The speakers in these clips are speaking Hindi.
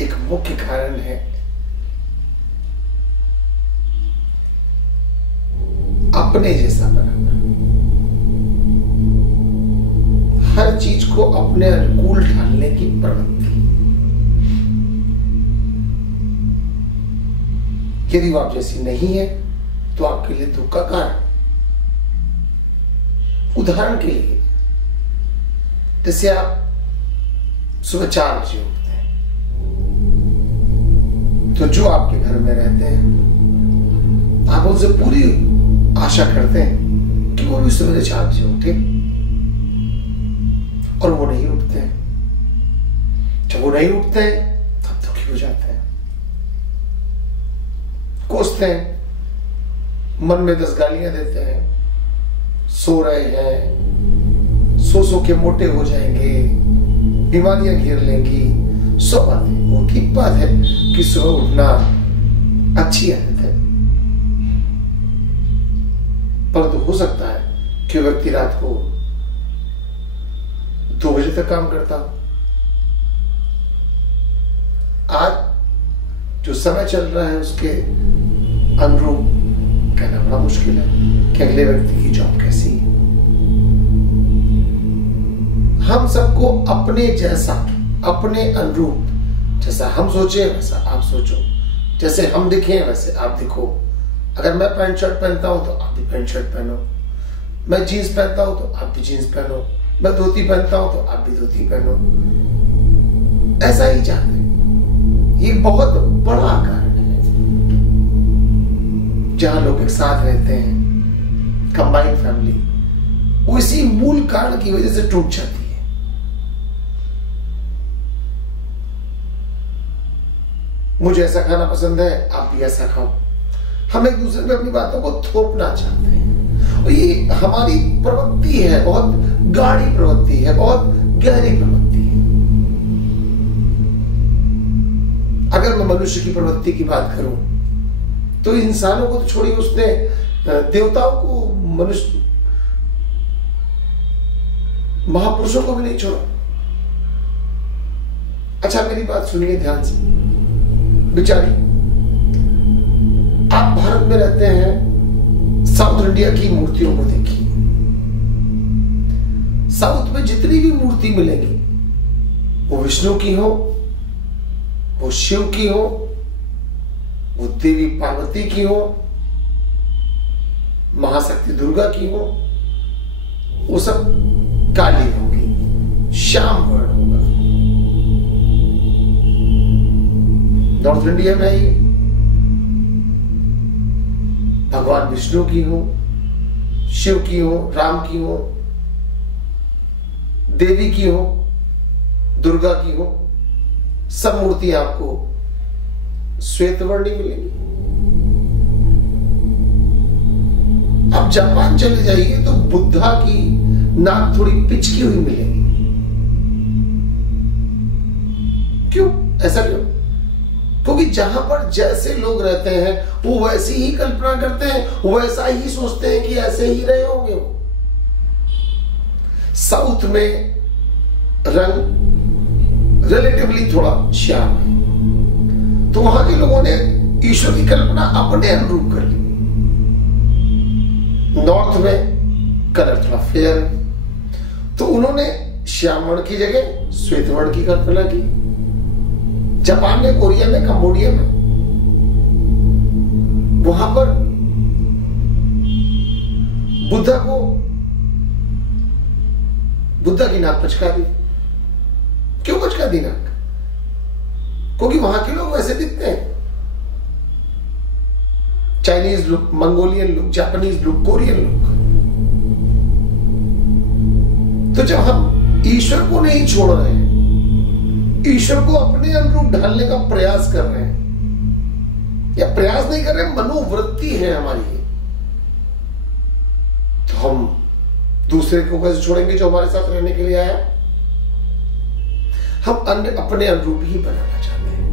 एक मुख्य कारण है अपने जैसा बनाना। हर चीज को अपने अनुकूल ढालने की प्रवृत्ति। यदि वो आप जैसी नहीं है तो आपके लिए दुख का कारण। उदाहरण के लिए, जैसे आप सुबह 4 बजे उठते हैं, तो जो आपके घर में रहते हैं आप उनसे पूरी आशा करते हैं कि वो भी सुबह 4 बजे उठे, और वो नहीं उठते हैं। जब वो नहीं उठते हैं तब दुखी हो जाते हैं, कोसते हैं, मन में 10 गालियां देते हैं, सो रहे हैं, सो के मोटे हो जाएंगे, बीमारियां घेर लेंगी, सब बातें। वो ठीक बात है कि सुबह उठना अच्छी आदत है, परंतु हो सकता है कि व्यक्ति रात को 2 बजे तक काम करता हो। आज जो समय चल रहा है उसके अनुरूप कहना बड़ा मुश्किल है कि अगले व्यक्ति की जॉब कैसी है। हम सबको अपने जैसा, अपने अनुरूप, जैसा हम सोचे वैसा आप सोचो, जैसे हम दिखे वैसे आप दिखो। अगर मैं पैंट शर्ट पहनता हूं तो आप भी पैंट शर्ट पहनो, मैं जीन्स पहनता हूं तो आप भी जीन्स पहनो, मैं धोती पहनता हूं तो आप भी धोती पहनो। ऐसा ही चाहते हैं। ये बहुत बड़ा कारण है। जहां लोग एक साथ रहते हैं, कंबाइंड फैमिली, वो इसी मूल कारण की वजह से टूट जाती है। मुझे ऐसा खाना पसंद है, आप भी ऐसा खाओ। हम एक दूसरे पे अपनी बातों को थोपना चाहते हैं, और ये हमारी प्रवृत्ति है, बहुत गाढ़ी प्रवृत्ति है, बहुत गहरी प्रवृत्ति है। अगर मैं मनुष्य की प्रवृत्ति की बात करूं तो इंसानों को तो छोड़िए, उसने देवताओं को, मनुष्य, महापुरुषों को भी नहीं छोड़ा। अच्छा मेरी बात सुनिए ध्यान से। बिचारी, आप भारत में रहते हैं, साउथ इंडिया की मूर्तियों को देखिए। साउथ में जितनी भी मूर्ति मिलेगी वो विष्णु की हो, वो शिव की हो, वो देवी पार्वती की हो, महाशक्ति दुर्गा की हो, वो सब काली होगी, श्याम वर्ण होगा। नॉर्थ इंडिया में ही भगवान विष्णु की हो, शिव की हो, राम की हो, देवी की हो, दुर्गा की हो, सब मूर्तियां आपको श्वेत वर्णी मिलेंगी। आप जापान चले जाइए तो बुद्धा की नाक थोड़ी पिचकी हुई मिलेगी। क्यों? ऐसा क्यों? क्योंकि जहां पर जैसे लोग रहते हैं वो वैसी ही कल्पना करते हैं, वैसा ही सोचते हैं कि ऐसे ही रहे होंगे वो। साउथ में रंग रिलेटिवली थोड़ा श्याम है, तो वहां के लोगों ने ईश्वर की कल्पना अपने अनुरूप कर ली। नॉर्थ में कलर थोड़ा फेयर है, तो उन्होंने श्याम वर्ण की जगह श्वेत वर्ण की कल्पना की। जापान में, कोरिया में, कंबोडिया में, वहां पर बुद्धा की नाक पचका दी। क्यों पचका दी नाक? क्योंकि वहां के लोग वैसे दिखते हैं। Chinese look, Mongolian look, Japanese look, Korean look. तो जब हम ईश्वर को नहीं छोड़ रहे हैं, ईश्वर को अपने अनुरूप ढालने का प्रयास कर रहे हैं, या प्रयास नहीं कर रहे, मनोवृत्ति है हमारी, तो हम दूसरे को कैसे छोड़ेंगे जो हमारे साथ रहने के लिए आया? हम अपने अनुरूप ही बनाना चाहते हैं।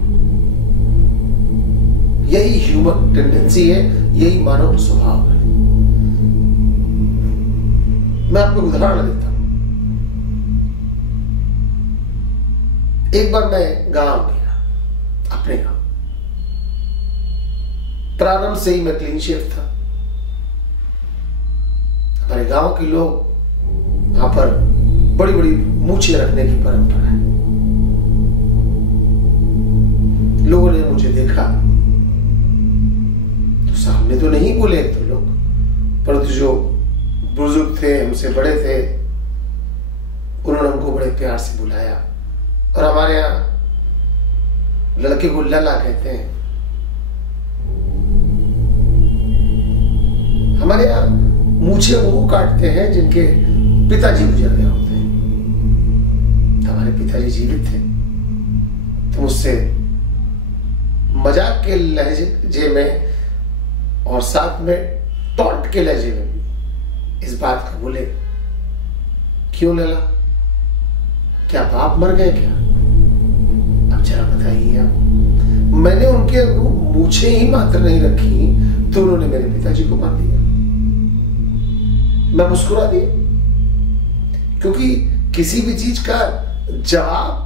यही ह्यूमन टेंडेंसी है, यही मानव स्वभाव है। मैं आपको उदाहरण देता हूं। एक बार मैं गांव गया, अपने गांव। प्रारंभ से ही मैं क्लीन शेव था। हमारे गांव के लोग वहां पर बड़ी बड़ी मूछें रखने की परंपरा है। लोगों ने मुझे देखा तो सामने तो नहीं बोले तो लोग, परंतु जो बुजुर्ग थे, हमसे बड़े थे, उन्होंने हमको बड़े प्यार से बुलाया। और हमारे यहाँ लड़के को लला कहते हैं। हमारे यहाँ मूछे वो काटते हैं जिनके पिताजी गुजर गए होते हैं। हमारे पिताजी जीवित थे तो मुझसे मजाक के लहजे में और साथ में टॉन्ट के लहजे में भी इस बात को बोले, क्यों लला, क्या बाप मर गए क्या? अब जरा बताइए आप। मैंने उनके मूछे ही मात्र नहीं रखी तो उन्होंने मेरे पिताजी को मार दिया। मैं मुस्कुरा दिया, क्योंकि किसी भी चीज का जवाब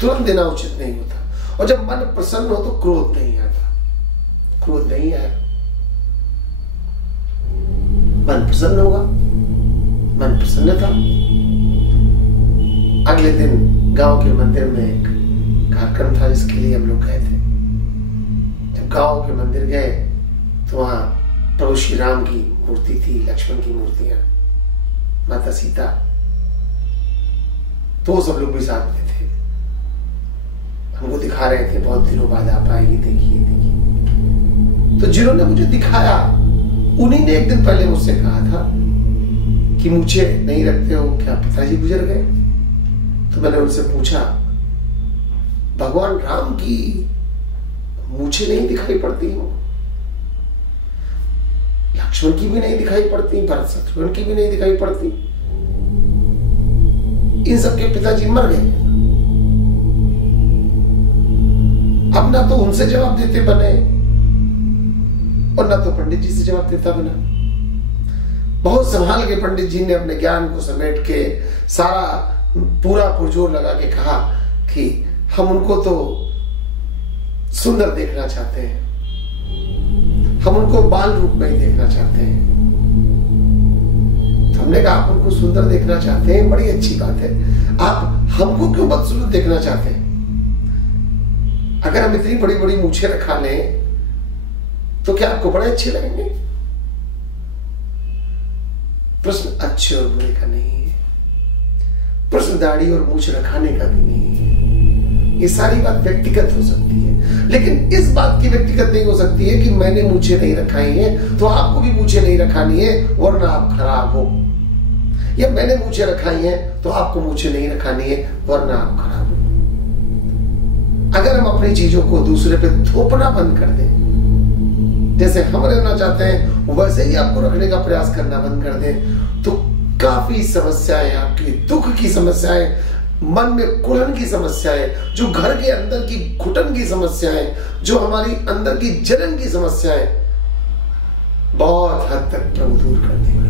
तुरंत देना उचित नहीं होता। और जब मन प्रसन्न हो तो क्रोध नहीं आता। क्रोध नहीं आया, मन प्रसन्न होगा, मन प्रसन्न था। अगले दिन गांव के मंदिर में एक कार्यक्रम था जिसके लिए हम लोग गए थे। जब गांव के मंदिर गए तो वहां प्रभु श्री राम की मूर्ति थी, लक्ष्मण की मूर्तियां, माता सीता, तो सब लोग भी साथ में थे। हमको दिखा रहे थे, बहुत दिनों बाद आप आए, ये देखिए देखिए। तो जिन्होंने मुझे दिखाया उन्हीं ने एक दिन पहले मुझसे कहा था कि मूछे नहीं रखते हो, क्या पिताजी गुजर गए? तो मैंने उनसे पूछा, भगवान राम की मूछे नहीं दिखाई पड़ती हो? लक्ष्मण की भी नहीं दिखाई पड़ती, भरत शत्रुघ्न की भी नहीं दिखाई पड़ती, इन सबके पिताजी मर गए। अब ना तो उनसे जवाब देते बने और ना तो पंडित जी से जवाब देता बना। बहुत संभाल के पंडित जी ने अपने ज्ञान को समेट के सारा पूरा पुरजोर लगा के कहा कि हम उनको तो सुंदर देखना चाहते हैं, हम उनको बाल रूप में ही देखना चाहते हैं। तो हमने कहा, आप उनको सुंदर देखना चाहते हैं, बड़ी अच्छी बात है, आप हमको क्यों बदसूरत देखना चाहते हैं? अगर हम इतनी बड़ी बड़ी मूछें रखा लें तो क्या आपको बड़े अच्छे लगेंगे? प्रश्न अच्छे और बुरे का नहीं है, प्रश्न दाढ़ी और मूछ रखाने का भी नहीं है। ये सारी बात व्यक्तिगत हो सकती है, लेकिन इस बात की व्यक्तिगत नहीं हो सकती है कि मैंने मूछें नहीं रखाई हैं तो आपको भी मूछें नहीं रखानी है वरना आप खराब हो, या मैंने मूछें रखाई हैं तो आपको मूछें नहीं रखानी है वरना आप खराब हो। अगर हम अपनी चीजों को दूसरे पे थोपना बंद कर दें, जैसे हम रहना चाहते हैं वैसे ही आपको रखने का प्रयास करना बंद कर दें, तो काफी समस्याएं, आपकी दुख की समस्याएं, मन में कुड़न की समस्याएं, जो घर के अंदर की घुटन की समस्याएं, जो हमारी अंदर की जलन की समस्याएं, बहुत हद तक प्रभु दूर कर देंगे।